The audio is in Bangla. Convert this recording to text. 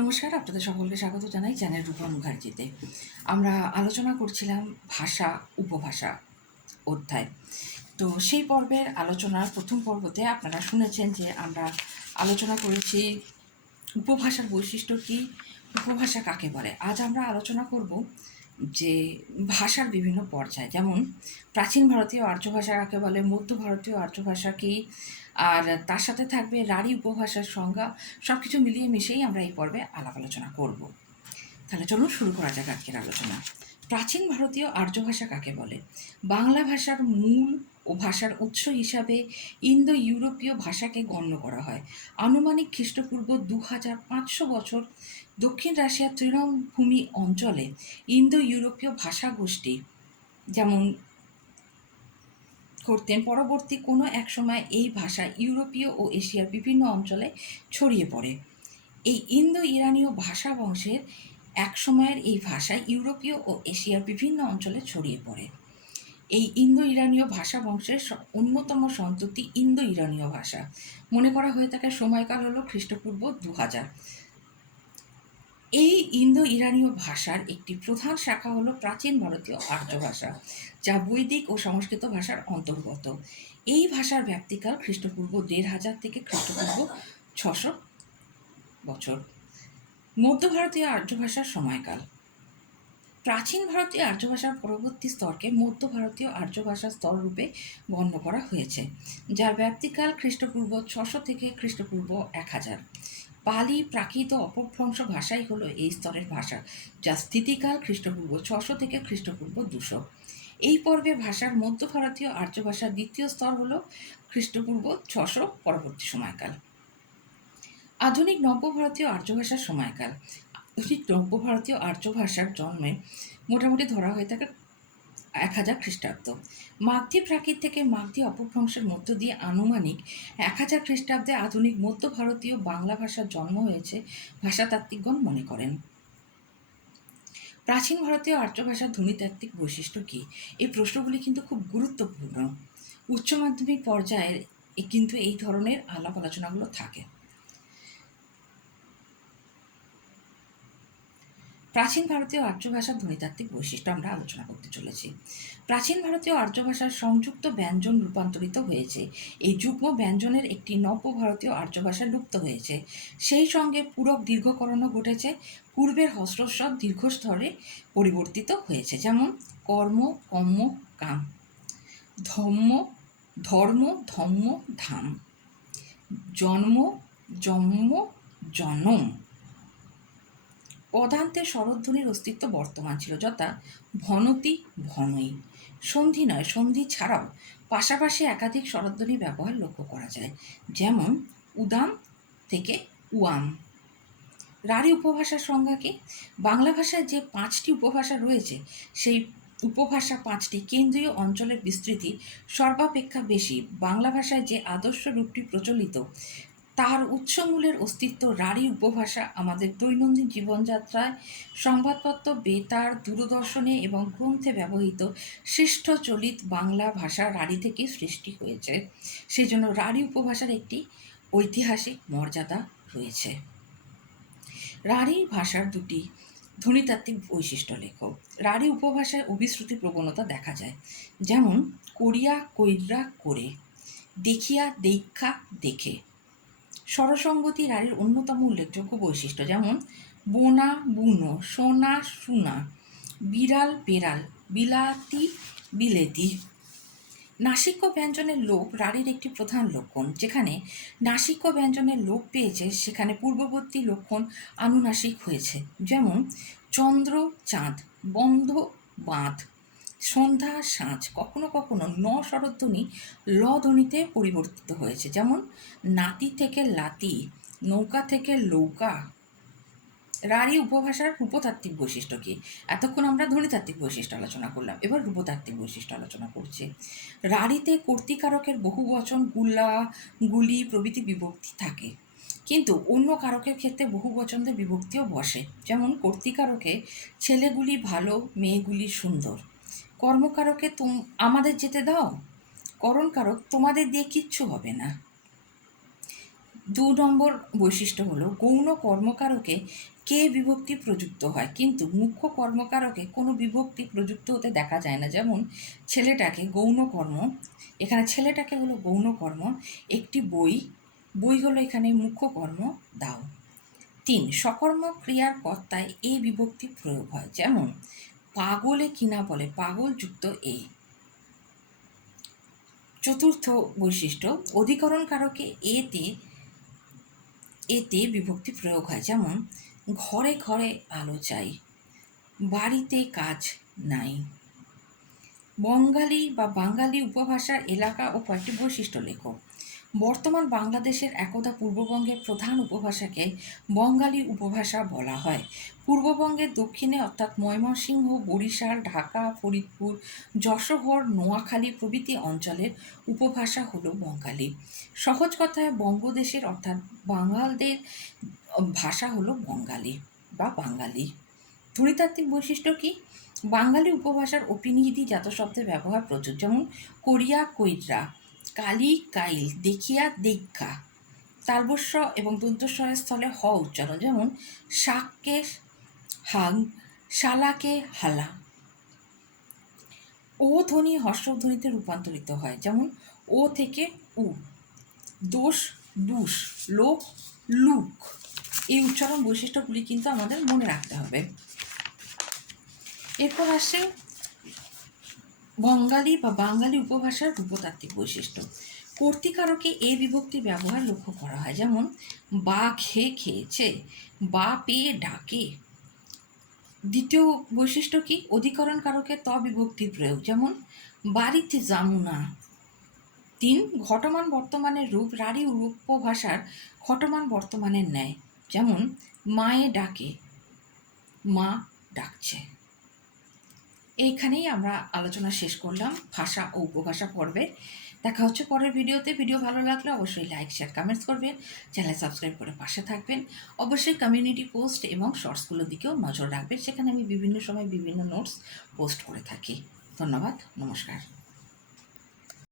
নমস্কার, আপনাদের সকলকে স্বাগত জানাই চ্যানেল রূপা মুখার্জিতে। আমরা আলোচনা করছিলাম ভাষা, উপভাষা অধ্যায়। তো সেই পর্বের আলোচনার প্রথম পর্বতে আপনারা শুনেছেন যে আমরা আলোচনা করেছি উপভাষার বৈশিষ্ট্য কী, উপভাষা কাকে বলে। আজ আমরা আলোচনা করব যে ভাষার বিভিন্ন পর্যায়, যেমন প্রাচীন ভারতীয় আর্য ভাষা কাকে বলে, মধ্য ভারতীয় আর্য ভাষা কী, আর তার সাথে থাকবে রাঢ়ী উপভাষার সংজ্ঞা সব কিছু মিলিয়ে মিশেই আমরা এই পর্বে আলাপ আলোচনা করব। তাহলে চলুন শুরু করা যাক আজকের আলোচনা। প্রাচীন ভারতীয় আর্য ভাষা কাকে বলে? বাংলা ভাষার মূল ও ভাষার উৎস হিসাবে ইন্দো ইউরোপীয় ভাষাকে গণ্য করা হয়। আনুমানিক খ্রিস্টপূর্ব দু হাজার পাঁচশো বছর দক্ষিণ রাশিয়ার তৃণভূমি অঞ্চলে ইন্দো ইউরোপীয় ভাষা গোষ্ঠী যেমন করতেন, পরবর্তী কোনো এক সময় এই ভাষা ইউরোপীয় ও এশিয়ার বিভিন্ন অঞ্চলে ছড়িয়ে পড়ে। এই ইন্দো ইরানীয় ভাষা বংশের এক সময়ের এই ভাষা ইউরোপীয় ও এশিয়ার বিভিন্ন অঞ্চলে ছড়িয়ে পড়ে। এই ইন্দো ইরানীয় ভাষা বংশের অন্যতম সন্ততি ইন্দো ইরানীয় ভাষা। মনে করা হয়ে থাকে সময়কাল হলো খ্রিস্টপূর্ব দু হাজার এই ইন্দো ইরানীয় ভাষার একটি প্রধান শাখা হলো প্রাচীন ভারতীয় আর্য ভাষা, যা বৈদিক ও সংস্কৃত ভাষার অন্তর্গত। এই ভাষার ব্যাপ্তিকাল খ্রিস্টপূর্ব দেড় হাজার থেকে খ্রিস্টপূর্ব ছশো বছর। মধ্য ভারতীয় আর্য ভাষার সময়কাল। প্রাচীন ভারতীয় আর্য ভাষার পরবর্তী স্তরকে মধ্য ভারতীয় আর্য ভাষার স্তর রূপে গণ্য করা হয়েছে, যার ব্যাপ্তিকাল খ্রিস্টপূর্ব ছশো থেকে খ্রিস্টপূর্ব এক হাজার। পালি প্রাকৃত অপভ্রংশ ভাষাই হলো এই স্তরের ভাষা, যা স্থিতিকাল খ্রিস্টপূর্ব ছশো থেকে খ্রিস্টপূর্ব দুশো। এই পর্বে ভাষার মধ্য ভারতীয় আর্য ভাষার দ্বিতীয় স্তর হলো খ্রিস্টপূর্ব ছশো পরবর্তী সময়কাল। আধুনিক নব্য ভারতীয় আর্য ভাষার সময়কাল আধুনিক নব্য ভারতীয় আর্য ভাষার জন্মে মোটামুটি ধরা হয়ে থাকে এক হাজার খ্রিস্টাব্দ। মাগধী প্রাকৃত থেকে মাগধী অপভ্রংশের মধ্য দিয়ে আনুমানিক এক হাজার খ্রিস্টাব্দে আধুনিক মধ্য ভারতীয় বাংলা ভাষার জন্ম হয়েছে ভাষাতাত্ত্বিকগণ মনে করেন। প্রাচীন ভারতীয় আর্য ভাষার ধ্বনিতাত্ত্বিক বৈশিষ্ট্য কী? এই প্রশ্নগুলি কিন্তু খুব গুরুত্বপূর্ণ। উচ্চ মাধ্যমিক পর্যায়ের কিন্তু এই ধরনের আলাপ আলোচনাগুলো থাকে। প্রাচীন ভারতীয় আর্য ভাষার ধ্বনিতাত্ত্বিক বৈশিষ্ট্য আমরা আলোচনা করতে চলেছি। প্রাচীন ভারতীয় আর্য ভাষার সংযুক্ত ব্যঞ্জন রূপান্তরিত হয়েছে। এই যুগ্ম ব্যঞ্জনের একটি নব্য ভারতীয় আর্য ভাষা লুপ্ত হয়েছে। সেই সঙ্গে পূরক দীর্ঘকরণও ঘটেছে। পূর্বের হস্রস্বর দীর্ঘস্তরে পরিবর্তিত হয়েছে। যেমন, কর্ম, কম্ম, কাম, ধম্ম, ধর্ম, ধম্ম, ধাম, জন্ম জন্ম জনম। পদান্তে স্বরধ্বনির অস্তিত্ব বর্তমান ছিল যথা ভনতি ভনই সন্ধি নয়, সন্ধি ছাড়াও পাশাপাশি একাধিক স্বরধ্বনি ব্যবহার লক্ষ্য করা যায়, যেমন উদাম থেকে উয়াম। রাঢ়ী উপভাষার সংজ্ঞা কি? বাংলা ভাষায় যে পাঁচটি উপভাষা রয়েছে, সেই উপভাষা পাঁচটি কেন্দ্রীয় অঞ্চলের বিস্তৃতি সর্বাপেক্ষা বেশি। বাংলা ভাষায় যে আদর্শ রূপটি প্রচলিত তার উৎসমূলের অস্তিত্ব রাঢ়ী উপভাষা আমাদের দৈনন্দিন জীবনযাত্রায় সংবাদপত্র, বেতার, দূরদর্শনে এবং গ্রন্থে ব্যবহৃত শ্রেষ্ঠ চলিত বাংলা ভাষা রাঢ়ী থেকে সৃষ্টি হয়েছে। সেই জন্য রাঢ়ী উপভাষার একটি ঐতিহাসিক মর্যাদা রয়েছে। রাঢ়ী ভাষার দুটি ধ্বনিতাত্ত্বিক বৈশিষ্ট্য লেখো। রাঢ়ী উপভাষায় অভিশ্রুতি প্রবণতা দেখা যায়। যেমন, করিয়া কৈরা করে দেখিয়া দেখা দেখে স্বরসঙ্গতি রাঢ়ীর অন্যতম উল্লেখযোগ্য বৈশিষ্ট্য, যেমন বোনা বুনো, সোনা সুনা, বিড়াল বেড়াল, বিলাতি বিলেতি। নাসিক্য ব্যঞ্জনের লোপ রাঢ়ীর একটি প্রধান লক্ষণ, যেখানে নাসিক্য ব্যঞ্জনের লোপ পেয়েছে, সেখানে পূর্ববর্তী লক্ষণ আনুনাসিক হয়েছে, যেমন চন্দ্র চাঁদ, বন্ধ বাঁধ। সন্ধ্যা সাঁঝ কখনো কখনো ন স্বরধ্বনি ল ধ্বনিতে পরিবর্তিত হয়েছে। যেমন, নাতি থেকে লাতি, নৌকা থেকে লৌকা। রাঢ়ী উপভাষার রূপতাত্ত্বিক বৈশিষ্ট্য কী? এতক্ষণ আমরা ধ্বনিতাত্ত্বিক বৈশিষ্ট্য আলোচনা করলাম, এবার রূপতাত্ত্বিক বৈশিষ্ট্য আলোচনা করছি। রাঢ়ীতে কর্তিকারকের বহু বচন, গুল্লা, গুলি প্রভৃতি বিভক্তি থাকে। কিন্তু অন্য কারকের ক্ষেত্রে বহু বচনদের বিভক্তিও বসে। যেমন, কর্তৃকারকে ছেলেগুলি ভালো, মেয়েগুলি সুন্দর। কর্মকারকে তুম আমাদের যেতে দাও। করণকারক, তোমাদের দিয়ে কিচ্ছু হবে না। দু নম্বর বৈশিষ্ট্য হলো, গৌণ কর্মকারকে কে বিভক্তি প্রযুক্ত হয়? কিন্তু মুখ্য কর্মকারকে কোনো বিভক্তি প্রযুক্ত হতে দেখা যায় না। যেমন ছেলেটাকে গৌণ কর্ম, এখানে ছেলেটাকে হলো গৌণ কর্ম, একটি বই বই হলো এখানে মুখ্য কর্ম, দাও। তিন, সকর্ম ক্রিয়ার কর্তায় এ বিভক্তি প্রয়োগ হয়। যেমন পাগলে কিনা বলে পাগল যুক্ত এ। চতুর্থ বৈশিষ্ট্য অধিকরণ কারকে এতে এতে বিভক্তি প্রয়োগ হয়। যেমন, ঘরে ঘরে আলো চাই, বাড়িতে কাজ নাই। বঙ্গালী বা বাঙালি উপভাষার এলাকা ও কয়েকটি বৈশিষ্ট্য লেখো। বর্তমান বাংলাদেশের একদা পূর্ববঙ্গের প্রধান উপভাষাকে বঙ্গালী উপভাষা বলা হয়। পূর্ববঙ্গের দক্ষিণে অর্থাৎ ময়মনসিংহ, বরিশাল, ঢাকা, ফরিদপুর, যশোহর, নোয়াখালী প্রভৃতি অঞ্চলের উপভাষা হল বঙ্গালী। সহজ কথায় বঙ্গদেশের অর্থাৎ বাঙালদের ভাষা হলো বঙ্গালী বা বাঙালি। ধ্বনিতাত্ত্বিক বৈশিষ্ট্য কি? বাঙালি উপভাষার অপিনিহিতি জাত শব্দের ব্যবহার প্রচুর যেমন, কোরিয়া কৈরা কালি কাইল দেখিয়া দেখা তালবস্য এবং দন্তস্বরের স্থলে হ উচ্চারণ। যেমন, শাককে হাং, শালাকে হালা। ও ধ্বনি হর্ষধ্বনিতে রূপান্তরিত হয়। যেমন, ও থেকে উ। দোষ, দুষ, লোক, লুক। এই উচ্চারণ বৈশিষ্ট্যগুলি কিন্তু আমাদের মনে রাখতে হবে। এরপর আসে বঙ্গালী বা বাঙালি উপভাষার রূপতাত্ত্বিক বৈশিষ্ট্য। কর্তিকারকে এ বিভক্তি ব্যবহার লক্ষ্য করা হয়। যেমন, বা খেয়ে খেয়েছে, বা পেয়ে ডাকে। দ্বিতীয় বৈশিষ্ট্য কি? অধিকরণ কারকে ত বিভক্তির প্রয়োগ। যেমন, বাড়িতে জামুনা। তিন, ঘটমান বর্তমানের রূপ, রাঢ়ী উপভাষার ঘটমান বর্তমানের ন্যায়। যেমন, মায়ে ডাকে, মা ডাকছে। এইখানেই আমরা আলোচনা শেষ করলাম ভাষা ও উপভাষা পর্বে। দেখা হচ্ছে পরের ভিডিওতে। ভিডিও ভালো লাগলে অবশ্যই লাইক, শেয়ার, কমেন্টস করবেন। চ্যানেল সাবস্ক্রাইব করে পাশে থাকবেন। অবশ্যই কমিউনিটি পোস্ট এবং শর্টসগুলোর দিকেও নজর রাখবেন। সেখানে আমি বিভিন্ন সময় বিভিন্ন নোটস পোস্ট করে থাকি। ধন্যবাদ। নমস্কার।